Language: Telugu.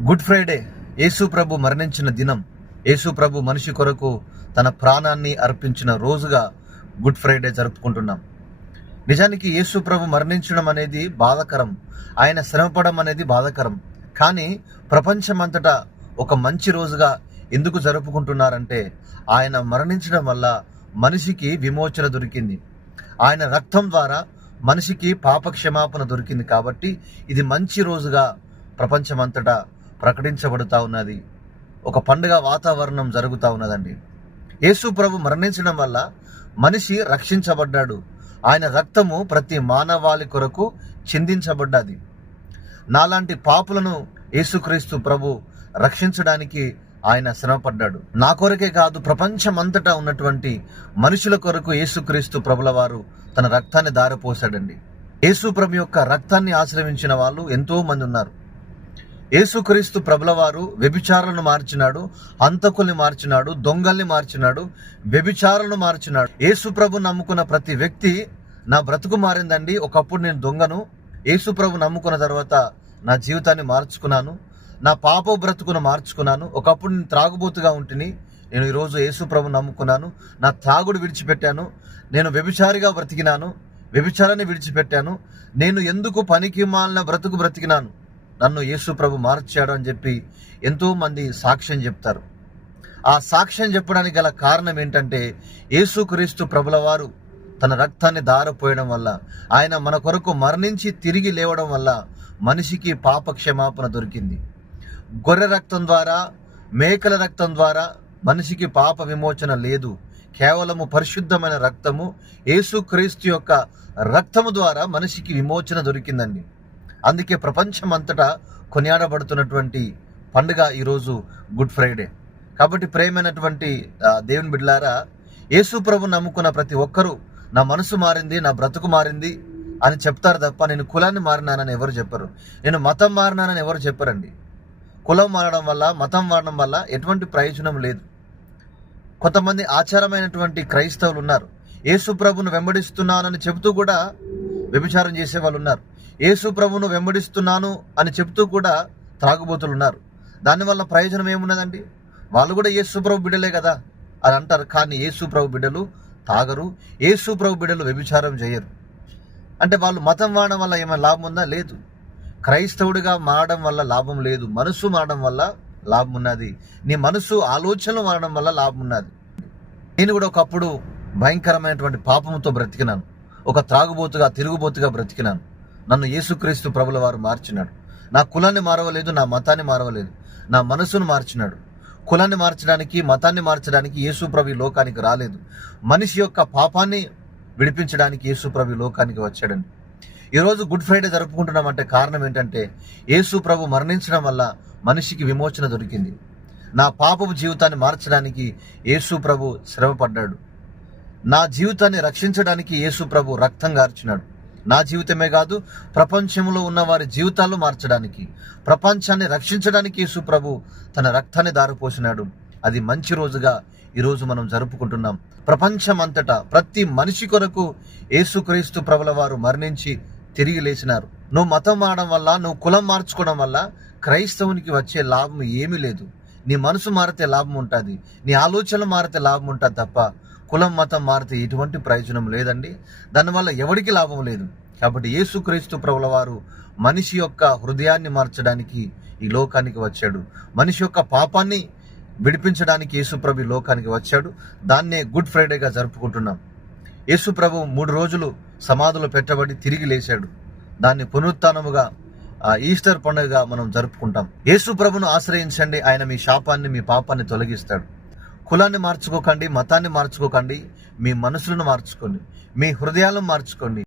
Good Friday. యేసు ప్రభు మరణించిన దినం. యేసు ప్రభు మనిషి కొరకు తన ప్రాణాన్ని అర్పించిన రోజుగా గుడ్ ఫ్రైడే జరుపుకుంటున్నాం. నిజానికి యేసు ప్రభు మరణించడం అనేది బాధకరం. ఆయన శ్రమపడడం అనేది బాధకరం. కానీ ప్రపంచమంతటా ఒక మంచి రోజుగా ఎందుకు జరుపుకుంటున్నారంటే ఆయన మరణించడం వల్ల మనిషికి విమోచన దొరికింది. ఆయన రక్తం ద్వారా మనిషికి పాప క్షమాపణ దొరికింది కాబట్టి ఇది మంచి రోజుగా ప్రపంచమంతటా ప్రకటించబడుతూ ఉన్నది. ఒక పండుగ వాతావరణం జరుగుతూ ఉన్నదండి. యేసు ప్రభు మరణించడం వల్ల మనిషి రక్షించబడ్డాడు. ఆయన రక్తము ప్రతి మానవాళి కొరకు చిందించబడ్డది. నాలాంటి పాపులను యేసుక్రీస్తు ప్రభు రక్షించడానికి ఆయన శ్రమపడ్డాడు. నా కొరకే కాదు ప్రపంచమంతటా ఉన్నటువంటి మనుషుల కొరకు యేసుక్రీస్తు ప్రభుల వారు తన రక్తాన్ని దారపోశాడండి. యేసు ప్రభు యొక్క రక్తాన్ని ఆశ్రమించిన వాళ్ళు ఎంతో మంది ఉన్నారు. యేసుక్రీస్తు ప్రభులవారు వ్యభిచారులను మార్చినాడు అంతకుల్ని మార్చినాడు దొంగల్ని మార్చినాడు వ్యభిచారులను మార్చినాడు. యేసు ప్రభు నమ్ముకున్న ప్రతి వ్యక్తి నా బ్రతుకు మారిందండి ఒకప్పుడు నేను దొంగను. యేసు ప్రభు నమ్ముకున్న తర్వాత నా జీవితాన్ని మార్చుకున్నాను నా పాప బ్రతుకును మార్చుకున్నాను ఒకప్పుడు నేను త్రాగుబోతుగా ఉంటుని నేను ఈరోజు యేసు ప్రభు నమ్ముకున్నాను నా త్రాగుడు విడిచిపెట్టాను నేను వ్యభిచారిగా బ్రతికినాను వ్యభిచారాన్ని విడిచిపెట్టాను నేను ఎందుకు పనికి మాలిన బ్రతుకు బ్రతికినాను? నన్ను యేసు ప్రభు మార్చాడు అని చెప్పి ఎంతోమంది సాక్ష్యం చెప్తారు. ఆ సాక్ష్యం చెప్పడానికి గల కారణం ఏంటంటే యేసుక్రీస్తు ప్రభుల వారు తన రక్తాన్ని దారపోయడం వల్ల ఆయన మన కొరకు మరణించి తిరిగి లేవడం వల్ల మనిషికి పాప క్షమాపణ దొరికింది. గొర్రె రక్తం ద్వారా మేకల రక్తం ద్వారా మనిషికి పాప విమోచన లేదు. కేవలము పరిశుద్ధమైన రక్తము యేసుక్రీస్తు యొక్క రక్తము ద్వారా మనిషికి విమోచన దొరికిందండి. అందుకే ప్రపంచమంతటా కొనియాడబడుతున్నటువంటి పండుగ ఈరోజు గుడ్ ఫ్రైడే. కాబట్టి ప్రేమైనటువంటి దేవుని బిడ్డలారా యేసు ప్రభు నమ్ముకున్న ప్రతి ఒక్కరూ నా మనసు మారింది నా బ్రతుకు మారింది అని చెప్తారు తప్ప నేను కులాన్ని మారినానని ఎవరు చెప్పరు. నేను మతం మారినానని ఎవరు చెప్పరండి. కులం మారడం వల్ల మతం మారడం వల్ల ఎటువంటి ప్రయోజనం లేదు. కొంతమంది ఆచారమైనటువంటి క్రైస్తవులు ఉన్నారు. యేసు ప్రభును వెంబడిస్తున్నానని చెబుతూ కూడా వ్యభిచారం చేసే వాళ్ళు ఉన్నారు. యేసు ప్రభును వెంబడిస్తున్నాను అని చెప్తూ కూడా త్రాగుబోతులు ఉన్నారు. దానివల్ల ప్రయోజనం ఏమున్నదండి? వాళ్ళు కూడా యేసు ప్రభు బిడ్డలే కదా అని అంటారు. కానీ యేసు ప్రభు బిడ్డలు తాగరు. యేసు ప్రభు బిడ్డలు వ్యభిచారం చేయరు. అంటే వాళ్ళు మతం వాడడం వల్ల ఏమైనా లాభం ఉందా? లేదు. క్రైస్తవుడిగా మారడం వల్ల లాభం లేదు. మనసు మారడం వల్ల లాభం ఉన్నది. నీ మనసు ఆలోచనలు మారడం వల్ల లాభం ఉన్నది. నేను కూడా ఒకప్పుడు భయంకరమైనటువంటి పాపంతో బ్రతికినాను. ఒక త్రాగుబోతుగా తిరుగుబోతుగా బ్రతికినాను. నన్ను యేసుక్రీస్తు ప్రభుల వారు మార్చినాడు. నా కులాన్ని మారవలేదు నా మతాన్ని మారవలేదు. నా మనసును మార్చినాడు. కులాన్ని మార్చడానికి మతాన్ని మార్చడానికి యేసుప్రభు లోకానికి రాలేదు. మనిషి యొక్క పాపాన్ని విడిపించడానికి యేసుప్రభు లోకానికి వచ్చాడండి ఈరోజు గుడ్ ఫ్రైడే జరుపుకుంటున్నామంటే కారణం ఏంటంటే యేసు ప్రభు మరణించడం వల్ల మనిషికి విమోచన దొరికింది. నా పాపపు జీవితాన్ని మార్చడానికి యేసు ప్రభు శ్రమపడ్డాడు. నా జీవితాన్ని రక్షించడానికి యేసు ప్రభు రక్తం గార్చినాడు. నా జీవితమే కాదు ప్రపంచంలో ఉన్న వారి జీవితాలు మార్చడానికి ప్రపంచాన్ని రక్షించడానికి యేసు ప్రభు తన రక్తాన్ని దారిపోసినాడు. అది మంచి రోజుగా ఈరోజు మనం జరుపుకుంటున్నాం. ప్రపంచం అంతటా ప్రతి మనిషి కొరకు యేసుక్రీస్తు ప్రభుల వారు మరణించి తిరిగి లేచినారు. నువ్వు మతం మారడం వల్ల నువ్వు కులం మార్చుకోవడం వల్ల క్రైస్తవునికి వచ్చే లాభం ఏమీ లేదు. నీ మనసు మారితే లాభం ఉంటుంది. నీ ఆలోచనలు మారితే లాభం ఉంటుంది తప్ప కులం మతం మారితే ఎటువంటి ప్రయోజనం లేదండి. దానివల్ల ఎవరికి లాభం లేదు. కాబట్టి యేసుక్రీస్తు ప్రభుల వారు మనిషి యొక్క హృదయాన్ని మార్చడానికి ఈ లోకానికి వచ్చాడు. మనిషి యొక్క పాపాన్ని విడిపించడానికి యేసుప్రభు లోకానికి వచ్చాడు. దాన్నే గుడ్ ఫ్రైడేగా జరుపుకుంటున్నాం. యేసుప్రభు మూడు రోజులు సమాధులు పెట్టబడి తిరిగి లేచాడు. దాన్ని పునరుత్నముగా ఈస్టర్ పండుగగా మనం జరుపుకుంటాం. యేసుప్రభును ఆశ్రయించండి. ఆయన మీ శాపాన్ని మీ పాపాన్ని తొలగిస్తాడు. కులాన్ని మార్చుకోకండి మతాన్ని మార్చుకోకండి మీ మనసులను మార్చుకోండి మీ హృదయాలను మార్చుకోండి.